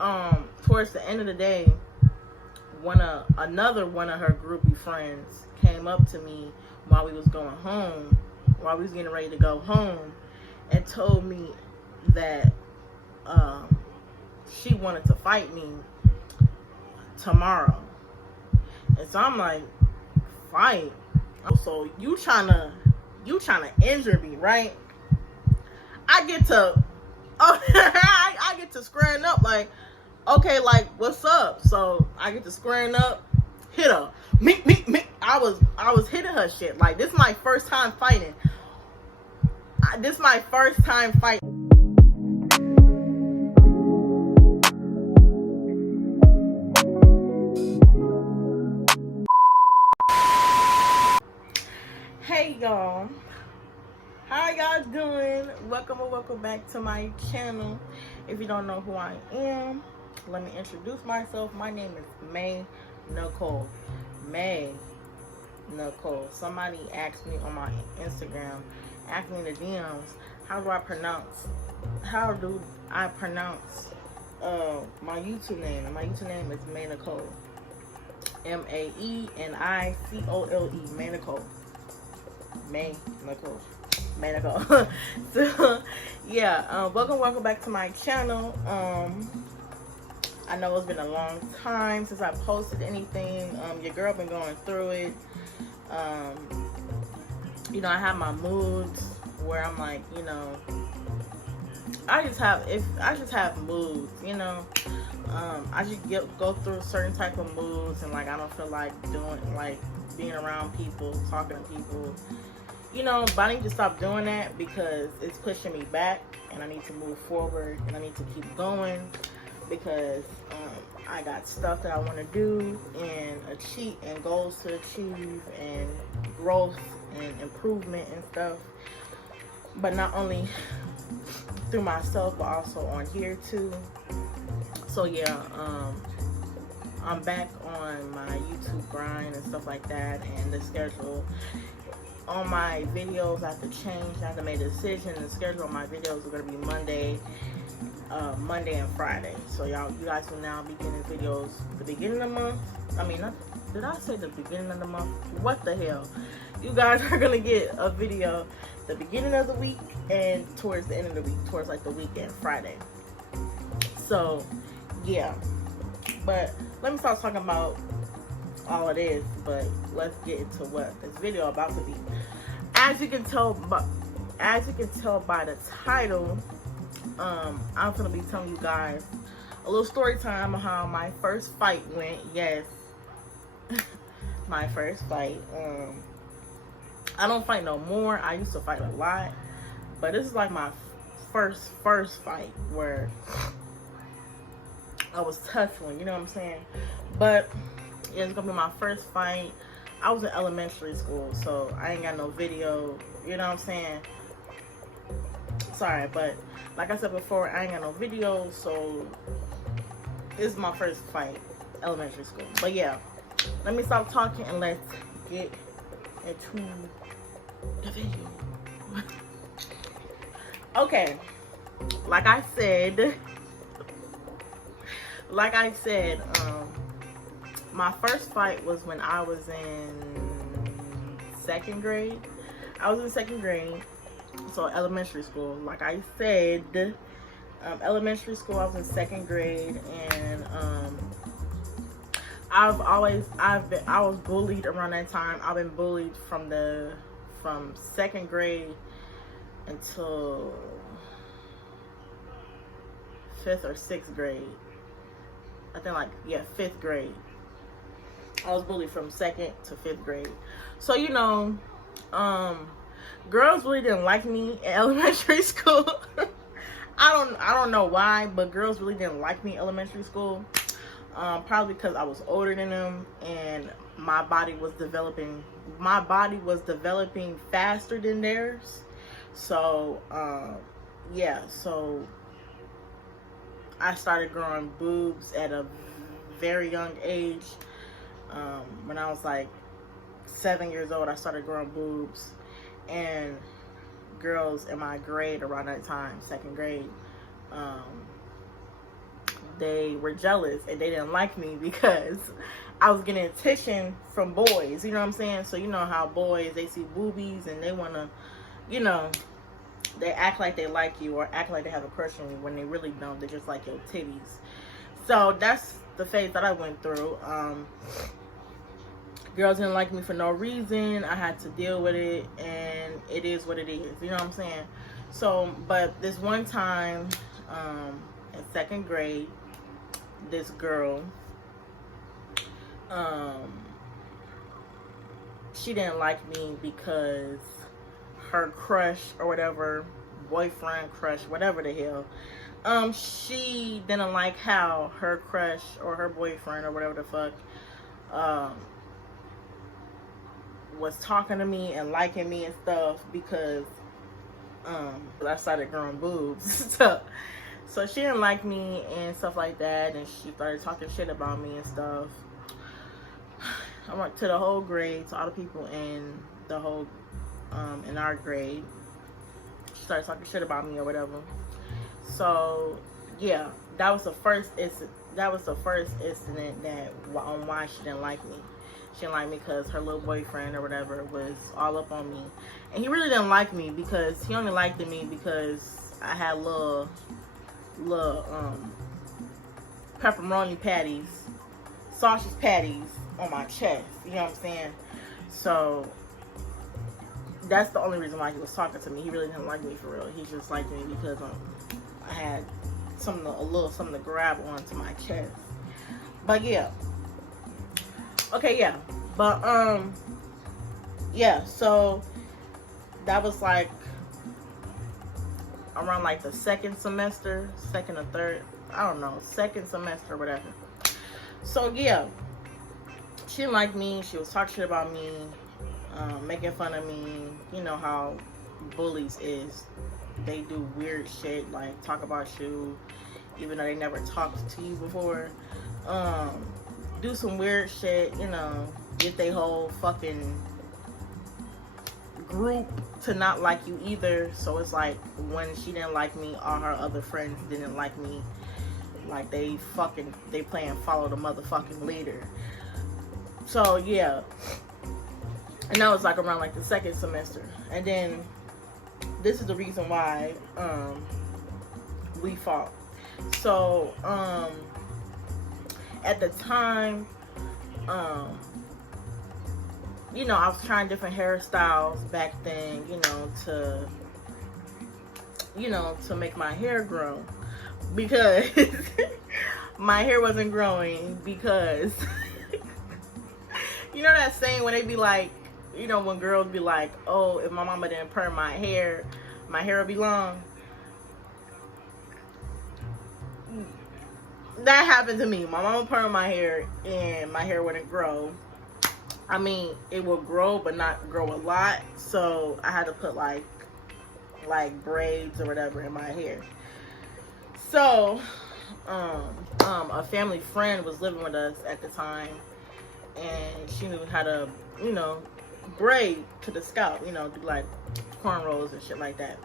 towards the end of the day, another one of her groupie friends came up to me while we was getting ready to go home, and told me that she wanted to fight me tomorrow. And so I'm like, fight? So you trying to injure me, right? I get to I get to squaring up like, okay, like, what's up? So I get to squaring up, hit her. Me. I was hitting her shit. Like, this is my first time fighting. This is my first time fighting. Hey y'all, how y'all doing? Welcome back to my channel. If you don't know who I am, let me introduce myself. My name is maeenicolee. Maeenicolee. Somebody asked me on my Instagram, asked me in the DMs, how do I pronounce my YouTube name? And my YouTube name is maeenicolee. maeenicolee. maeenicolee. maeenicolee. So yeah, welcome back to my channel. I know it's been a long time since I posted anything. Your girl been going through it. You know, I have my moods where I'm like, you know, I just have moods, you know. I just go through certain type of moods, and like I don't feel like being around people, talking to people, you know. But I need to stop doing that because it's pushing me back, and I need to move forward, and I need to keep going because I got stuff that I want to do and achieve, and goals to achieve, and growth and improvement and stuff. But not only through myself, but also on here too. So yeah, I'm back on my YouTube grind and stuff like that, and the schedule on my videos I have to change. I have to make a decision. The schedule on my videos are going to be Monday and Friday. So you guys will now be getting videos the beginning of the month. I mean, did I say the beginning of the month? What the hell? You guys are going to get a video the beginning of the week and towards the end of the week, towards like the weekend, Friday. So yeah, but let me start talking about all of this, but let's get into what this video about to be. As you can tell by the title, I'm gonna be telling you guys a little story time on how my first fight went. Yes, my first fight. I don't fight no more. I used to fight a lot, but this is like my first fight where I was tussling, you know what I'm saying? But yeah, it's gonna be my first fight. I was in elementary school, so I ain't got no video, you know what I'm saying? Sorry, but like I said before, I ain't got no video, so this is my first fight, elementary school. But yeah, let me stop talking and let's get into the video. Okay, like I said, my first fight was when I was in second grade. I was in second grade, so elementary school. Like I said, elementary school, I was in second grade, and I was bullied around that time. I've been bullied from second grade until 5th or 6th grade. I think yeah, 5th grade. I was bullied from 2nd to 5th grade. So, you know, girls really didn't like me in elementary school. I don't know why, but girls really didn't like me in elementary school. Probably because I was older than them, and my body was developing faster than theirs. So, yeah, so I started growing boobs at a very young age. When I was like 7 years old, I started growing boobs, and girls in my grade around that time, second grade, they were jealous and they didn't like me because I was getting attention from boys. You know what I'm saying? So you know how boys, they see boobies and they want to, you know, they act like they like you or act like they have a crush on you when they really don't. They just like your titties. So that's the phase that I went through. Girls didn't like me for no reason. I had to deal with it, and it is what it is. You know what I'm saying? So, but this one time, in 2nd grade, this girl, she didn't like me because her crush or whatever, boyfriend, crush, whatever the hell, she didn't like how her crush or her boyfriend or whatever the fuck, was talking to me and liking me and stuff because I started growing boobs. so she didn't like me and stuff like that, and she started talking shit about me and stuff. I went to the whole grade, to all the people in the whole in our grade. She started talking shit about me or whatever. So yeah, that was the first incident that on why she didn't like me. She didn't like me because her little boyfriend or whatever was all up on me. And he really didn't like me because he only liked me because I had little pepperoni patties, sausage patties on my chest. You know what I'm saying? So that's the only reason why he was talking to me. He really didn't like me for real. He just liked me because I had something to grab onto my chest. But yeah. Okay, yeah. But yeah, so that was like around like the second or third, I don't know, second semester or whatever. So yeah, she didn't like me. She was talking shit about me, making fun of me. You know how bullies is. They do weird shit, like talk about you even though they never talked to you before. Do some weird shit, you know, get their whole fucking group to not like you either. So it's like when she didn't like me, all her other friends didn't like me. Like they playing follow the motherfucking leader. So yeah. And that was like around like the second semester. And then this is the reason why we fought. So at the time, you know, I was trying different hairstyles back then, to make my hair grow, because my hair wasn't growing because you know that saying when they be like, you know, when girls be like, oh, if my mama didn't perm my hair would be long. That happened to me. My mama permed my hair and my hair wouldn't grow. I mean, it will grow but not grow a lot. So I had to put like braids or whatever in my hair. So a family friend was living with us at the time, and she knew how to, you know, braid to the scalp, you know, do like cornrows and shit like that.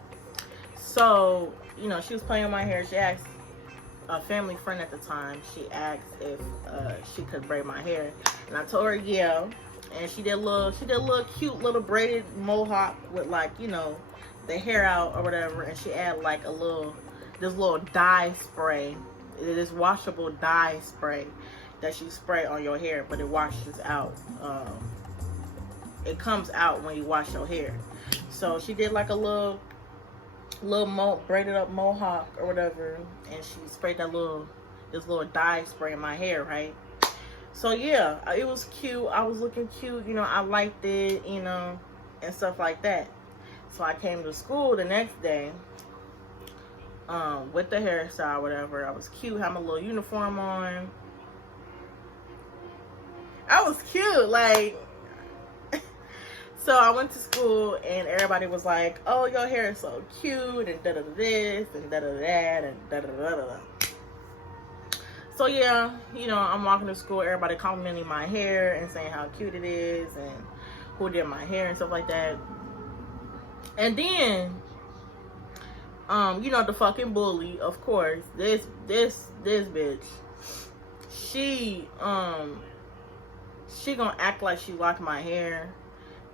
So, you know, she was playing with my hair. She asked a family friend at the time, she asked if she could braid my hair, and I told her yeah. And she did a little cute little braided mohawk with, like, you know, the hair out or whatever, and she added like this little dye spray, this washable dye spray that she spray on your hair, but it washes out. It comes out when you wash your hair. So she did like a little braided up mohawk or whatever, and she sprayed this little dye spray in my hair, right? So yeah, it was cute. I was looking cute, you know, I liked it, you know, and stuff like that. So I came to school the next day with the hairstyle, whatever. I was cute, had my little uniform on. I was cute, like. So I went to school and everybody was like, oh, your hair is so cute, and da-da-da this, and da-da-da that, and da-da-da-da-da. So yeah, you know, I'm walking to school, everybody complimenting my hair and saying how cute it is and who did my hair and stuff like that. And then You know, the fucking bully, of course. This bitch. She gonna act like she liked my hair,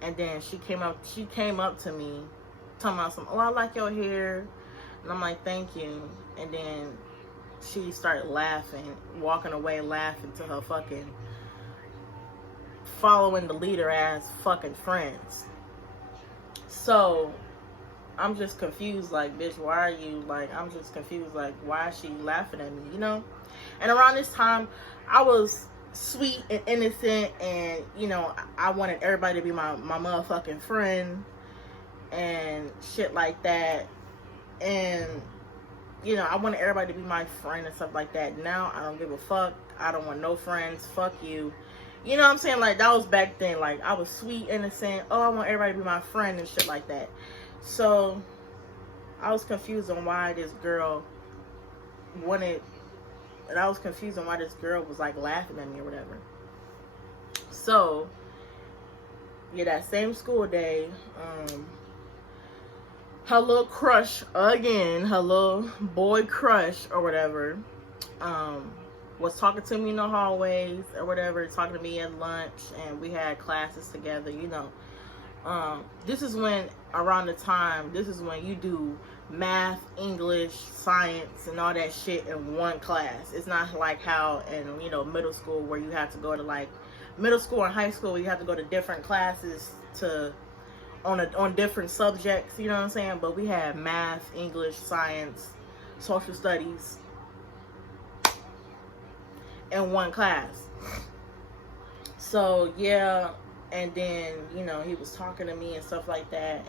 and then she came up to me talking about some, oh, I like your hair, and I'm like, thank you. And then she started laughing, walking away laughing to her fucking following the leader ass fucking friends. So I'm just confused, like, bitch, why are you, like, I'm just confused, like, why is she laughing at me, you know? And around this time, I was sweet and innocent, and, you know, I wanted everybody to be my motherfucking friend, and shit like that, and, you know, I wanted everybody to be my friend and stuff like that. Now, I don't give a fuck, I don't want no friends, fuck you. You know what I'm saying? Like, that was back then, like, I was sweet, innocent, oh, I want everybody to be my friend and shit like that. So, I was confused on why this girl wanted, and I was confused on why this girl was, like, laughing at me or whatever. So, yeah, that same school day, her little crush, again, her little boy crush or whatever, was talking to me in the hallways or whatever, talking to me at lunch, and we had classes together, you know. This is when, around the time, this is when you do math, English, science, and all that shit in one class. It's not like how in, you know, middle school where you have to go to, like, middle school and high school, you have to go to different classes to, on different subjects, you know what I'm saying? But we had math, English, science, social studies in one class. So, yeah. And then, you know, he was talking to me and stuff like that,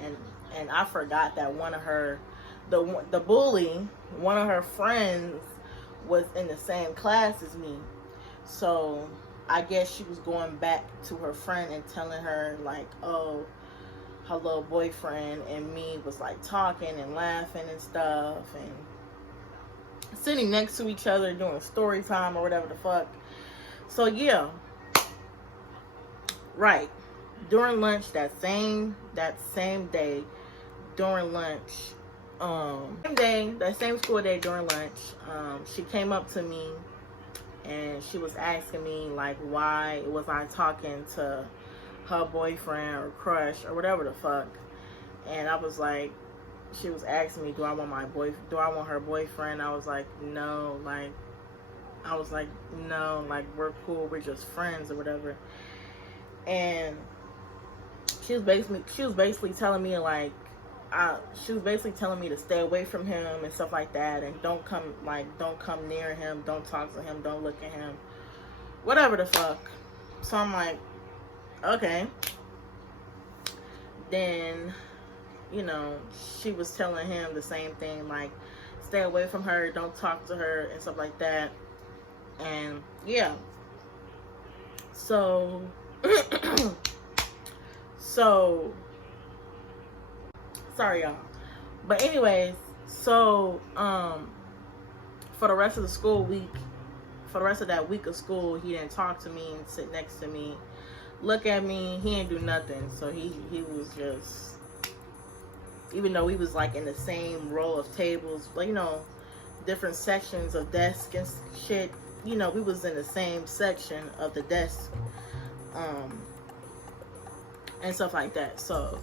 and I forgot that one of her, the bully, one of her friends was in the same class as me. So I guess she was going back to her friend and telling her, like, oh, her little boyfriend and me was, like, talking and laughing and stuff, and sitting next to each other doing story time or whatever the fuck. So, yeah. Right. During lunch that same day, during lunch, that same school day during lunch, she came up to me and she was asking me, like, why was I talking to her boyfriend or crush or whatever the fuck. And I was like, she was asking me, do I want her boyfriend? I was like, no, we're cool, we're just friends or whatever. And she was basically telling me, like, she was basically telling me to stay away from him and stuff like that, and don't come near him, don't talk to him, don't look at him, whatever the fuck. So I'm like, okay. Then, you know, she was telling him the same thing, like, stay away from her, don't talk to her and stuff like that. And yeah, so sorry y'all, but anyways, so for the rest of the school week, for the rest of that week of school, he didn't talk to me and sit next to me, look at me. He didn't do nothing. So he was just, even though we was, like, in the same row of tables, like, you know, different sections of desks and shit, you know, we was in the same section of the desk, and stuff like that. So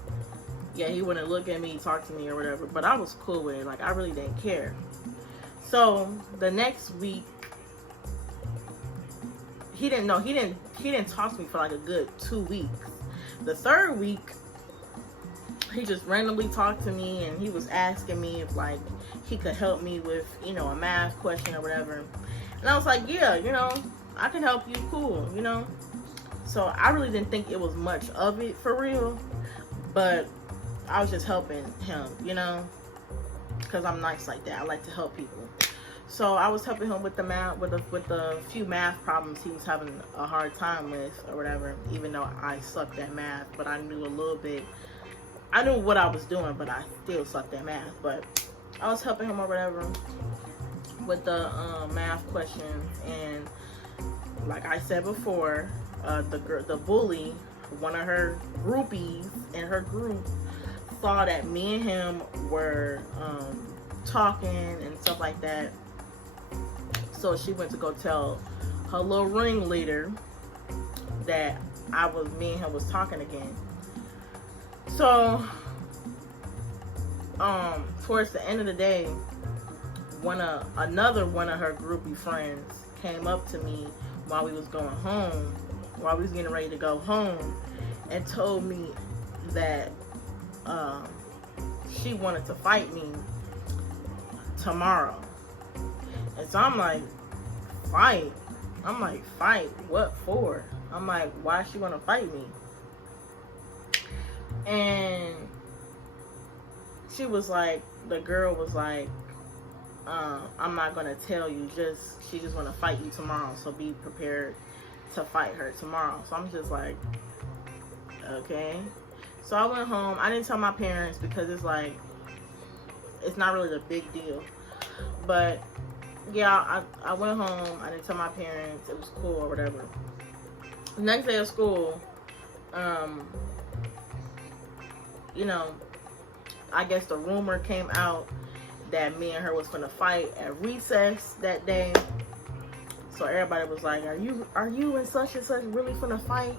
yeah, he wouldn't look at me, talk to me or whatever, but I was cool with it. Like, I really didn't care. So the next week, he didn't talk to me for like a good 2 weeks. The third week, he just randomly talked to me, and he was asking me if, like, he could help me with, you know, a math question or whatever. And I was like, yeah, you know, I can help you, cool, you know. So I really didn't think it was much of it for real, but I was just helping him, you know, because I'm nice like that. I like to help people. So I was helping him with the math, with the few math problems he was having a hard time with or whatever, even though I sucked at math, but I knew a little bit. I knew what I was doing, but I still sucked at math. But I was helping him or whatever with the math questions. And like I said before, the bully, one of her groupies in her group, saw that me and him were talking and stuff like that. So she went to go tell her little ringleader that me and her was talking again. So, towards the end of the day, another one of her groupie friends came up to me while we was getting ready to go home, and told me that she wanted to fight me tomorrow. And so I'm like, fight? I'm like, fight? What for? I'm like, why she want to fight me? And she was like, the girl was like, I'm not going to tell you. She just want to fight you tomorrow. So be prepared to fight her tomorrow. So I'm just like, okay. So I went home. I didn't tell my parents because it's like, it's not really the big deal. But yeah, I went home. I didn't tell my parents. It was cool or whatever. The next day of school, you know, I guess the rumor came out that me and her was finna fight at recess that day. So everybody was like, are you and such really finna fight?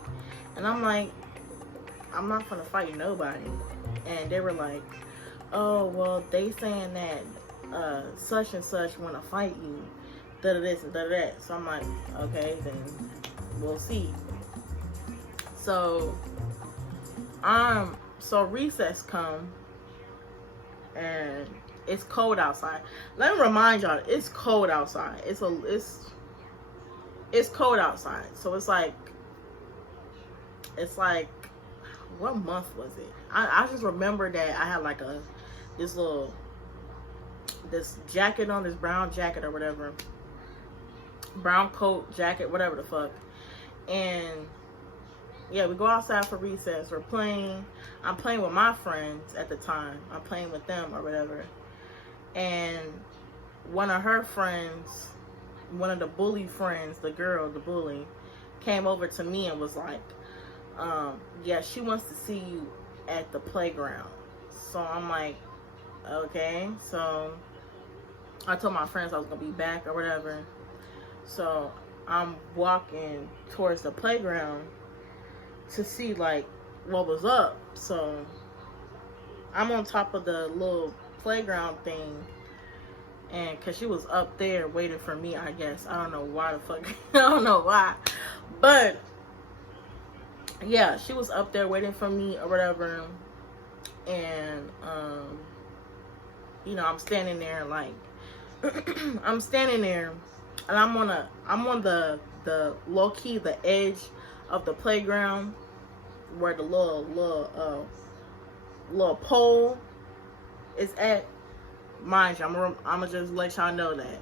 And I'm like, I'm not finna fight nobody. And they were like, oh, well, they saying that such and such want to fight you, da da this and da da that. So I'm like, okay, then we'll see. So recess come, and it's cold outside. Let me remind y'all, it's cold outside. It's cold outside. So it's like, what month was it? I just remember that I had like this jacket on, this brown jacket or whatever, brown coat, jacket, whatever the fuck. And yeah, we go outside for recess. We're playing. I'm playing with my friends at the time. I'm playing with them or whatever. And one of her friends, one of the bully friends, the bully, came over to me and was like, yeah, she wants to see you at the playground. So I'm like, okay. So I told my friends I was gonna be back or whatever. So I'm walking towards the playground to see like what was up. So I'm on top of the little playground thing, and cause she was up there waiting for me, I guess. I don't know why the fuck. I don't know why, but yeah, she was up there waiting for me or whatever. And you know, I'm standing there like I'm standing there, and I'm on the low key, the edge of the playground where the little pole is at. Mind you, I'm gonna just let y'all know that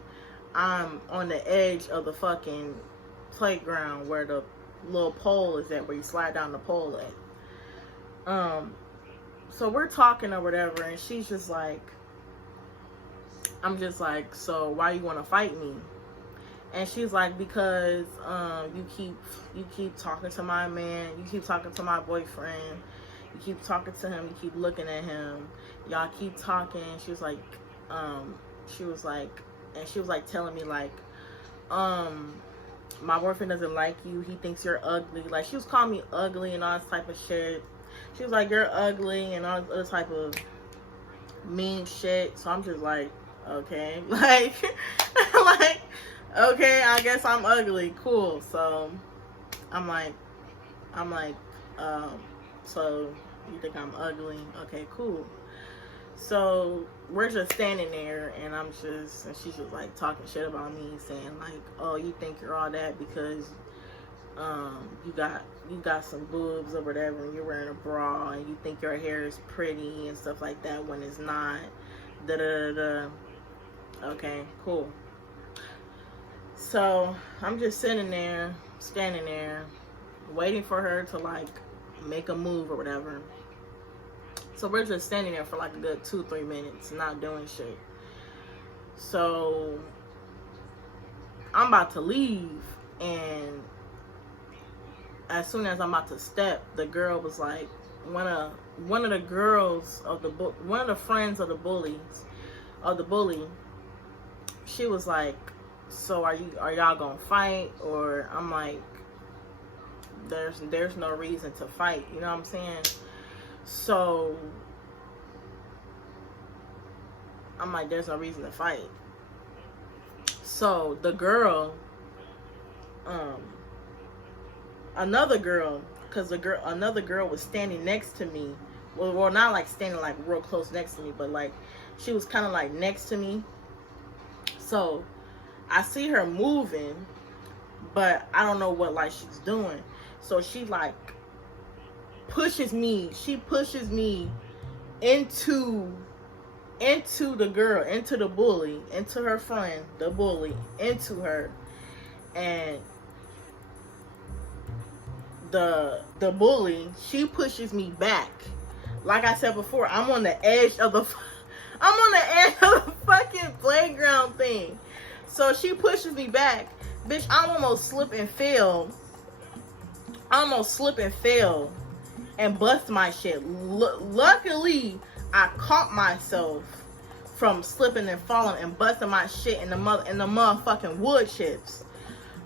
I'm on the edge of the fucking playground where the little pole is at, where you slide down the pole at. So we're talking or whatever, and she's just like, I'm just like, so why you want to fight me? And she's like, because you keep talking to my man, you keep talking to my boyfriend, you keep talking to him, you keep looking at him, y'all keep talking. She was like, telling me like, my boyfriend doesn't like you, he thinks you're ugly. Like, she was calling me ugly and all this type of shit. She was like, you're ugly and all this other type of mean shit. So I'm just like, okay, like, like, okay, I guess I'm ugly, cool. So I'm like, so you think I'm ugly? Okay, cool. So we're just standing there, and she's just like talking shit about me, saying like, oh, you think you're all that because you got some boobs or whatever, and you're wearing a bra, and you think your hair is pretty and stuff like that when it's not. Da da da da. Okay, cool. So I'm just sitting there, standing there, waiting for her to like make a move or whatever. So we're just standing there for like a good 2-3 minutes, not doing shit. So I'm about to leave, and as soon as I'm about to step, the girl was like, one of the friends of the bullies of the bully, she was like, so are y'all gonna fight? Or I'm like, there's no reason to fight, you know what I'm saying? So I'm like, there's no reason to fight. So the girl, another girl was standing next to me. Well, not like standing like real close next to me, but like she was kind of like next to me. So I see her moving, but I don't know what like she's doing. So she like pushes me. She pushes me into the girl, into the bully, into her friend, the bully, into her. And the bully, she pushes me back. Like I said before, I'm on the edge of the fucking playground thing. So she pushes me back. Bitch, I almost slip and fell. And bust my shit. Luckily, I caught myself from slipping and falling and busting my shit in the motherfucking wood chips.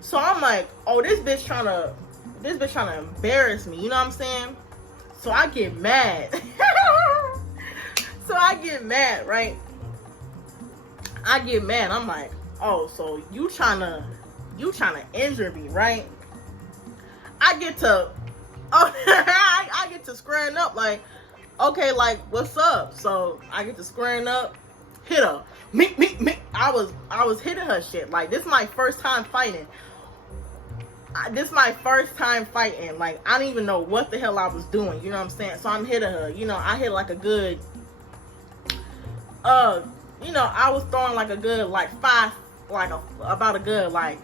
So I'm like, oh, this bitch trying to embarrass me, you know what I'm saying? So I get mad. Right? I get mad. I'm like, oh, so you trying to injure me, right? I get to squaring up, like, okay, like, what's up? So I get to squaring up, hit her. Me. I was hitting her shit. Like, this is my first time fighting. Like, I don't even know what the hell I was doing. You know what I'm saying? So I'm hitting her. You know, I hit like a good, I was throwing like a good, like, about a good, like,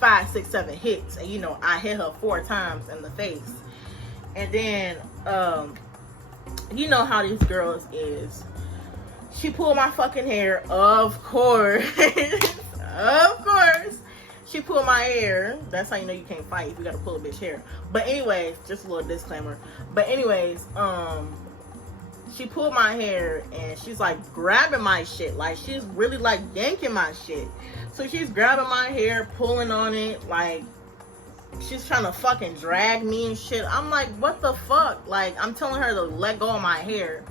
5, 6, 7 hits. And, you know, I hit her 4 times in the face. And then, you know how these girls is. She pulled my fucking hair, of course. Of course. She pulled my hair. That's how you know you can't fight, if you gotta pull a bitch hair. But anyways, just a little disclaimer. But anyways, she pulled my hair and she's like grabbing my shit. Like, she's really like yanking my shit. So she's grabbing my hair, pulling on it, like she's trying to fucking drag me and shit. I'm like, what the fuck? Like, I'm telling her to let go of my hair.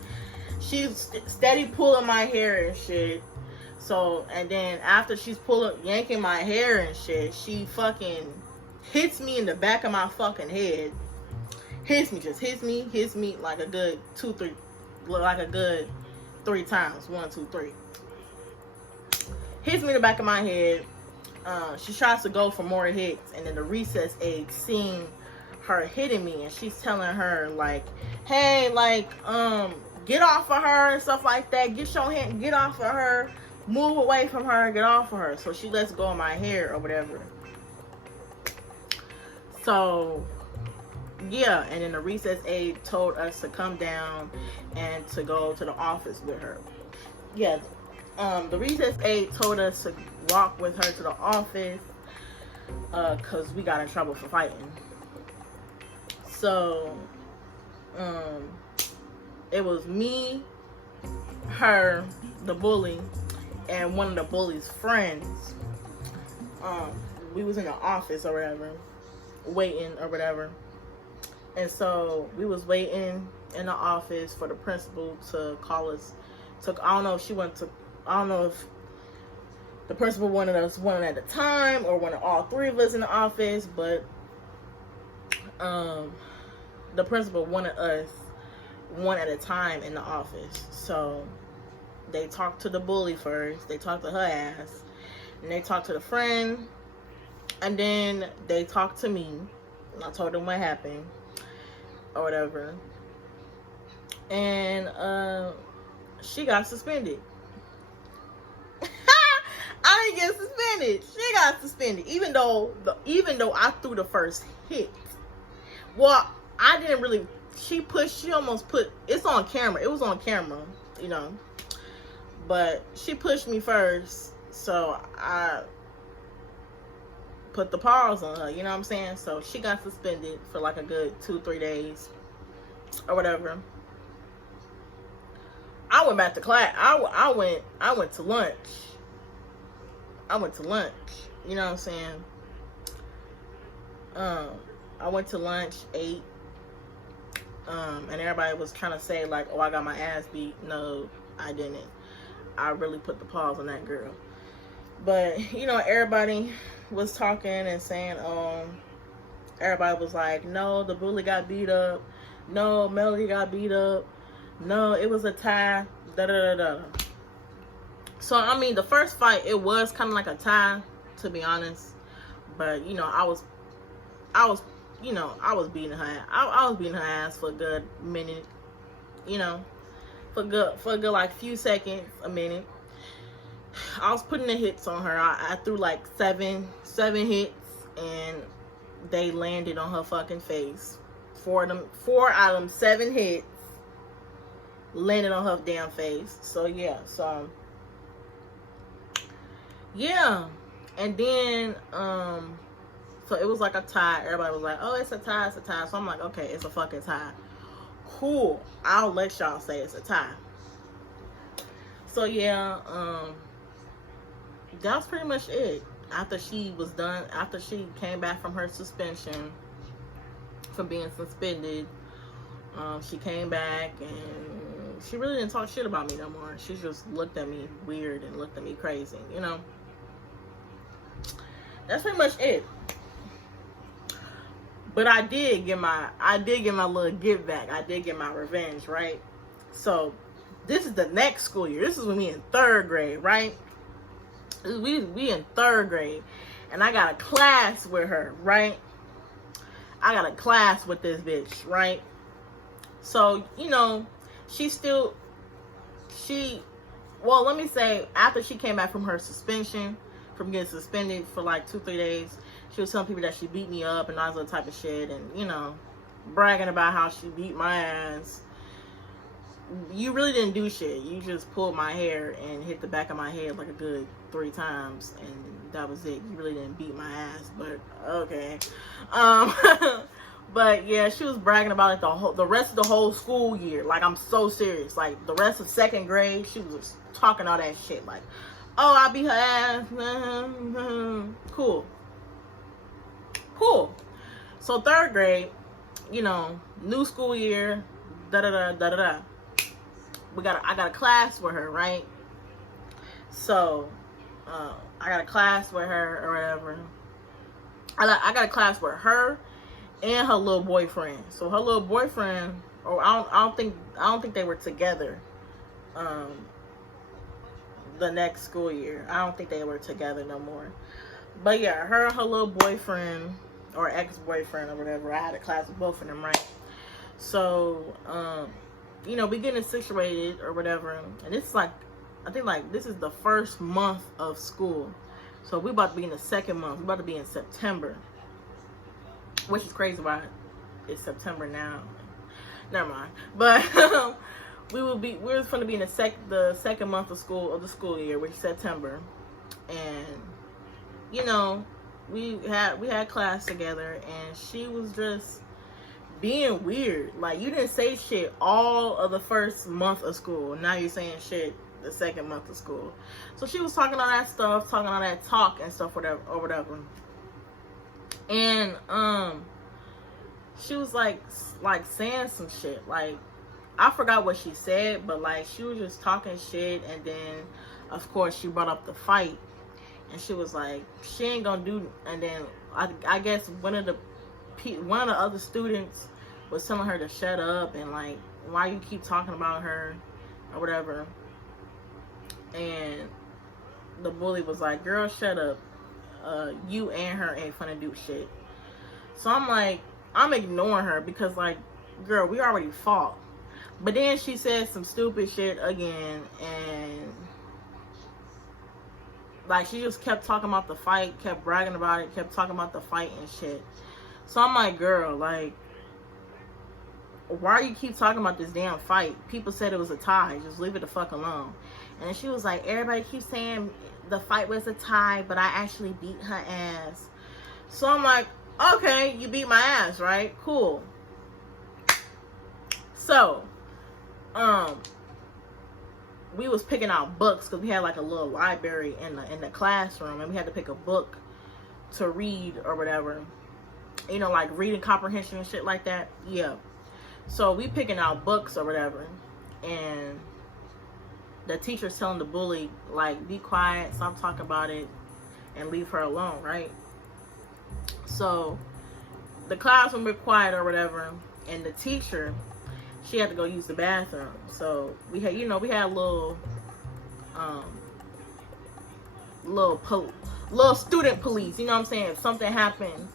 She's steady pulling my hair and shit. So, and then after she's yanking my hair and shit, she fucking hits me in the back of my fucking head. Hits me like a good 2, 3, like a good 3 times. 1, 2, 3. Hits me in the back of my head. She tries to go for more hits, and then the recess aide seeing her hitting me, and she's telling her like, hey, like, get off of her and stuff like that. Get your hand, get off of her. Move away from her, get off of her. So she lets go of my hair or whatever. So yeah, and then the recess aide told us to come down and to go to the office with her. Yeah, the recess aide told us to walk with her to the office because we got in trouble for fighting. So it was me, her, the bully, and one of the bully's friends. We was in the office or whatever, waiting or whatever. And so we was waiting in the office for the principal to call us. I don't know if the principal wanted us one at a time or wanted all 3 of us in the office, but the principal wanted us one at a time in the office. So they talked to the bully first, they talked to her ass, and they talked to the friend, and then they talked to me, and I told them what happened or whatever. And she got suspended. I didn't get suspended. She got suspended, even though I threw the first hit. Well, I didn't really. She almost put. It's on camera. It was on camera, you know. But she pushed me first, so I put the pause on her. You know what I'm saying? So she got suspended for like a good 2-3 days or whatever. I went back to class. I went to lunch. I went to lunch. You know what I'm saying? I went to lunch, ate, and everybody was trying to say like, oh, I got my ass beat. No, I didn't. I really put the pause on that girl. But, you know, everybody was talking and saying, everybody was like, no, the bully got beat up. No, Melody got beat up. No, it was a tie. Da da da da. So, I mean, the first fight, it was kind of like a tie, to be honest. But, you know, I was beating her ass. I was beating her ass for a good minute, you know, for a good like few seconds, a minute. I was putting the hits on her. I threw like seven hits, and they landed on her fucking face. Four out of them 7 hits landed on her damn face. So yeah, and then so it was like a tie. Everybody was like, oh, it's a tie, it's a tie. So I'm like, okay, it's a fucking tie. Cool. I'll let y'all say it's a tie. So yeah, that was pretty much it. After she was done, after she came back from her suspension, from being suspended, she came back and she really didn't talk shit about me no more. She just looked at me weird and looked at me crazy, you know. That's pretty much it. But I did get my little give back. I did get my revenge, right? So this is the next school year. This is when we in 3rd grade, right? We in 3rd grade, and I got a class with her, right? I got a class with this bitch, right? So, you know, well, let me say, after she came back from her suspension, from getting suspended for like 2-3 days, she was telling people that she beat me up and all that type of shit, and, you know, bragging about how she beat my ass. You really didn't do shit. You just pulled my hair and hit the back of my head like a good 3 times, and that was it. You really didn't beat my ass, but okay. But yeah, she was bragging about it the rest of the whole school year. Like, I'm so serious. Like, the rest of 2nd grade, she was talking all that shit. Like, oh, I beat her ass. Cool. So 3rd grade, you know, new school year, da da da da da da. I got a class with her, right? So, I got a class with her or whatever. I got a class with her and her little boyfriend. So her little boyfriend, or I don't think they were together. The next school year, I don't think they were together no more. But yeah, her and her little boyfriend or ex-boyfriend or whatever. I had a class with both of them, right? So, you know, we getting situated or whatever, and it's like, I think like this is the 1st month of school, so we about to be in the 2nd month. We about to be in September, which is crazy. Why it's September now? Never mind. But we're going to be in the 2nd month of the school year, which is September, and you know, we had class together, and she was just being weird. Like, you didn't say shit all of the 1st month of school. Now you're saying shit the 2nd month of school. So she was talking all that stuff, talking all that talk and stuff, whatever. And she was like saying some shit. Like, I forgot what she said, but like she was just talking shit, and then of course she brought up the fight, and she was like, she ain't gonna do. And then I guess one of the other students was telling her to shut up, and like, why you keep talking about her or whatever. And the bully was like, girl, shut up. You and her ain't finna do shit. So I'm like, I'm ignoring her because, like, girl, we already fought. But then she said some stupid shit again, and like, she just kept talking about the fight, kept bragging about it, kept talking about the fight and shit. So I'm like, girl, like, why you keep talking about this damn fight? People said it was a tie. Just leave it the fuck alone. And she was like, everybody keeps saying the fight was a tie, but I actually beat her ass. So I'm like, okay, you beat my ass, right? Cool. So, we was picking out books because we had like a little library in the classroom, and we had to pick a book to read or whatever. You know, like reading comprehension and shit like that. Yeah. So we picking out books or whatever, and the teacher's telling the bully, like, be quiet, stop talking about it, and leave her alone, right? So the classroom were quiet or whatever, and the teacher, she had to go use the bathroom. So we had, you know, we had a little student police, you know what I'm saying? If something happened,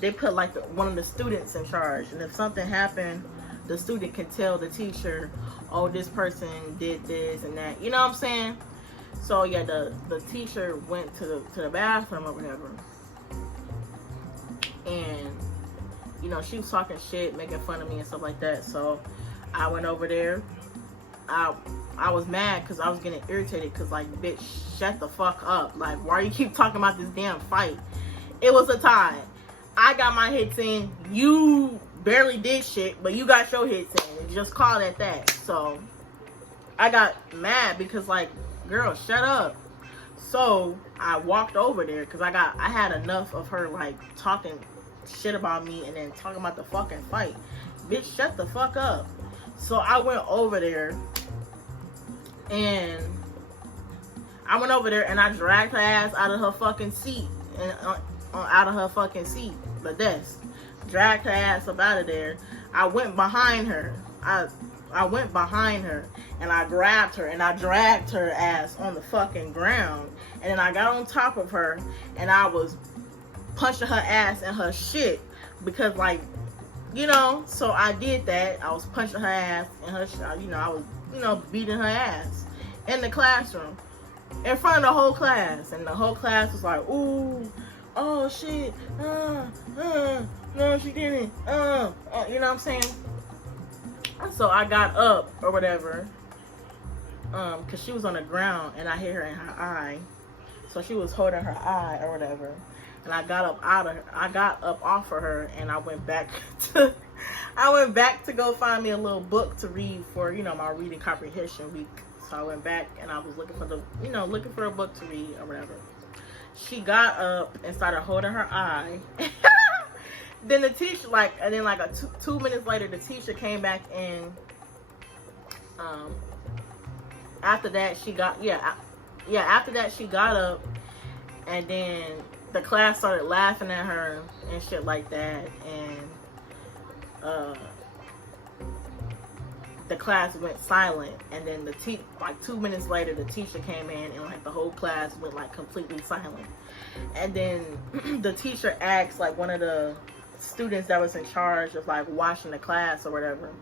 they put like one of the students in charge, and if something happened, the student can tell the teacher, oh, this person did this and that, you know what I'm saying? So yeah, the teacher went to the bathroom or whatever, and you know, she was talking shit, making fun of me and stuff like that. So I went over there. I was mad because I was getting irritated because, like, bitch, shut the fuck up. Like, why you keep talking about this damn fight? It was a tie. I got my hits in. You barely did shit, but you got your hits in. And just call it that. So I got mad because, like, girl, shut up. So I walked over there because I had enough of her, like, talking shit about me and then talking about the fucking fight. Bitch, shut the fuck up. So I went over there and I dragged her ass out of her fucking seat and out of her fucking seat, the desk. Dragged her ass up out of there. I went behind her. I went behind her and I grabbed her and I dragged her ass on the fucking ground. And then I got on top of her and I was punching her ass and her shit because, like, you know, so I did that. I was punching her ass and her shit, you know, I was, you know, beating her ass in the classroom in front of the whole class. And the whole class was like, ooh, oh shit, no, she didn't, you know what I'm saying? So I got up or whatever, because she was on the ground and I hit her in her eye. So she was holding her eye or whatever. And I got up off of her, and I went back to go find me a little book to read for, you know, my reading comprehension week. So I went back and I was looking for a book to read or whatever. She got up and started holding her eye. Then the teacher, two minutes later, the teacher came back in. After that, she got up, and then the class started laughing at her and shit like that, and the class went silent. And then 2 minutes later, the teacher came in, and like the whole class went like completely silent. And then the teacher asked like one of the students that was in charge of like watching the class or whatever.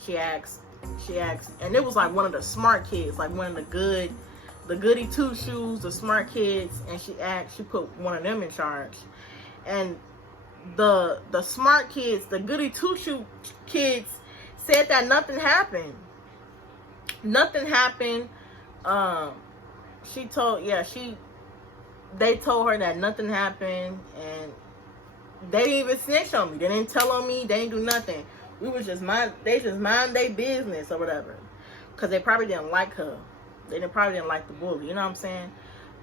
She asked, and it was like one of the smart kids, like one of the goody two shoes, the smart kids, and she put one of them in charge. And the smart kids, the goody two shoe kids, said that nothing happened. Nothing happened. They told her that nothing happened, and they didn't even snitch on me. They didn't tell on me. They didn't do nothing. They just mind their business or whatever, because they probably didn't like her. They probably didn't like the bully. You know what I'm saying?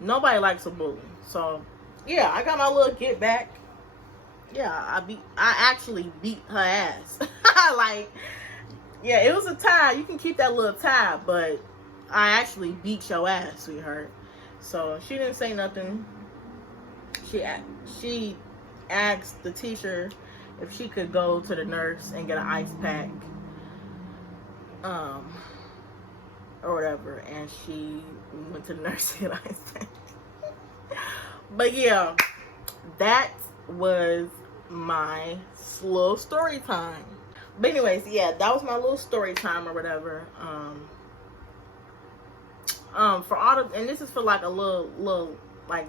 Nobody likes a bully. So yeah, I got my little get back. Yeah, I actually beat her ass. Like, yeah, it was a tie. You can keep that little tie, but I actually beat your ass, sweetheart. So she didn't say nothing. She asked the teacher if she could go to the nurse and get an ice pack, or whatever, and she went to the nurse to get an ice pack. But yeah, that was my little story time. But anyways, yeah, that was my little story time or whatever. For all the, and this is for like a little, I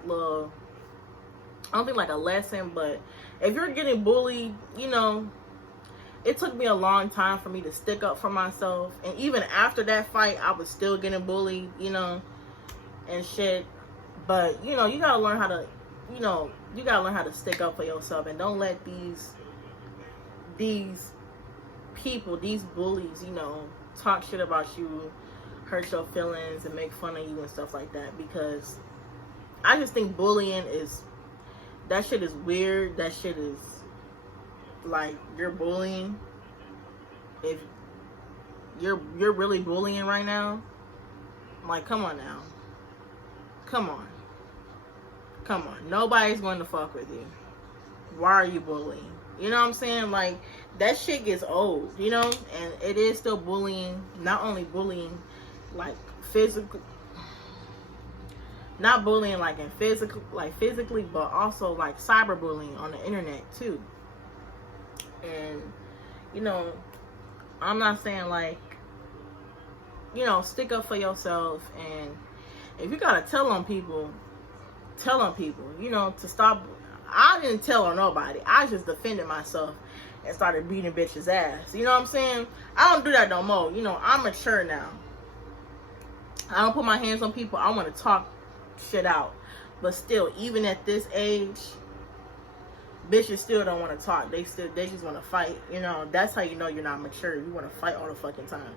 don't think like a lesson, but if you're getting bullied, you know, it took me a long time for me to stick up for myself. And even after that fight, I was still getting bullied, you know, and shit. But, you know, you gotta learn how to stick up for yourself, and don't let these people, these bullies, you know, talk shit about you, hurt your feelings and make fun of you and stuff like that, because I just think bullying is, that shit is weird. That shit is like, you're bullying. If you're really bullying right now, like, come on now. Come on. Come on. Nobody's going to fuck with you. Why are you bullying? You know what I'm saying? Like, that shit gets old, you know? And it is still bullying. Not only bullying, like, physical, not bullying like in physical, like physically, but also like cyberbullying on the internet too. And, you know, I'm not saying like, you know, stick up for yourself, and if you gotta tell on people, you know, to stop. I didn't tell on nobody. I just defended myself and started beating bitches' ass. You know what I'm saying? I don't do that no more. You know, I'm mature now. I don't put my hands on people. I want to talk shit out. But still, even at this age, bitches still don't want to talk. They just want to fight. You know, that's how you know you're not mature. You want to fight all the fucking time.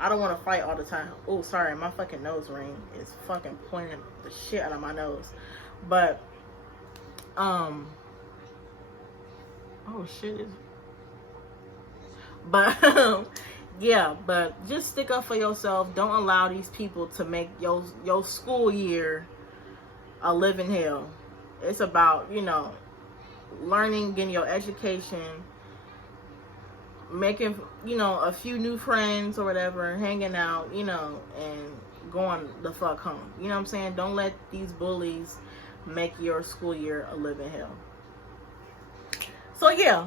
I don't want to fight all the time. Oh, sorry, my fucking nose ring is fucking pointing the shit out of my nose. But, oh shit. But, yeah, but just stick up for yourself. Don't allow these people to make your school year a living hell. It's about, you know, learning, getting your education, making, you know, a few new friends or whatever, hanging out, you know, and going the fuck home. You know what I'm saying? Don't let these bullies make your school year a living hell. So yeah,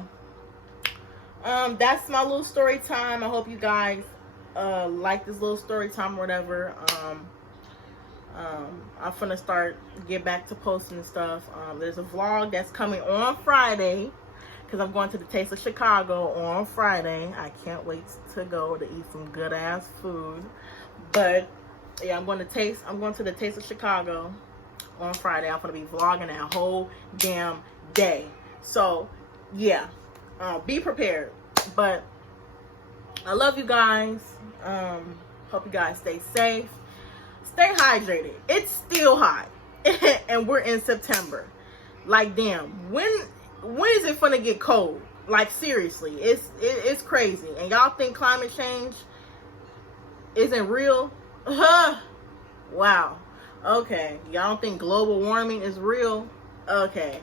that's my little story time. I hope you guys like this little story time or whatever. I'm finna get back to posting and stuff. There's a vlog that's coming on Friday, because I'm going to the Taste of Chicago on Friday. I can't wait to go to eat some good ass food. But yeah, I'm going to the Taste of Chicago on Friday. I'm gonna be vlogging that whole damn day. So yeah, be prepared. But I love you guys. Hope you guys stay safe. Stay hydrated. It's still hot. And we're in September. Like, damn, when is it gonna get cold? Like, seriously, it's crazy. And y'all think climate change isn't real? Wow. Okay. Y'all don't think global warming is real? Okay.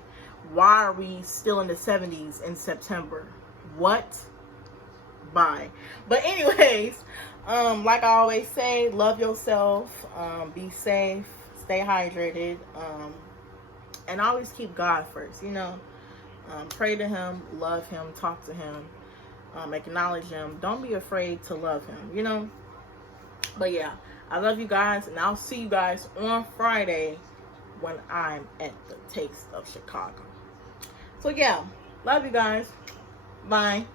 Why are we still in the 70s in September? What? Bye. But anyways, like I always say, love yourself, be safe, stay hydrated, and always keep God first, you know. Pray to him, love him, talk to him, acknowledge him. Don't be afraid to love him, you know. But yeah, I love you guys, and I'll see you guys on Friday when I'm at the Taste of Chicago. So yeah, love you guys. Bye.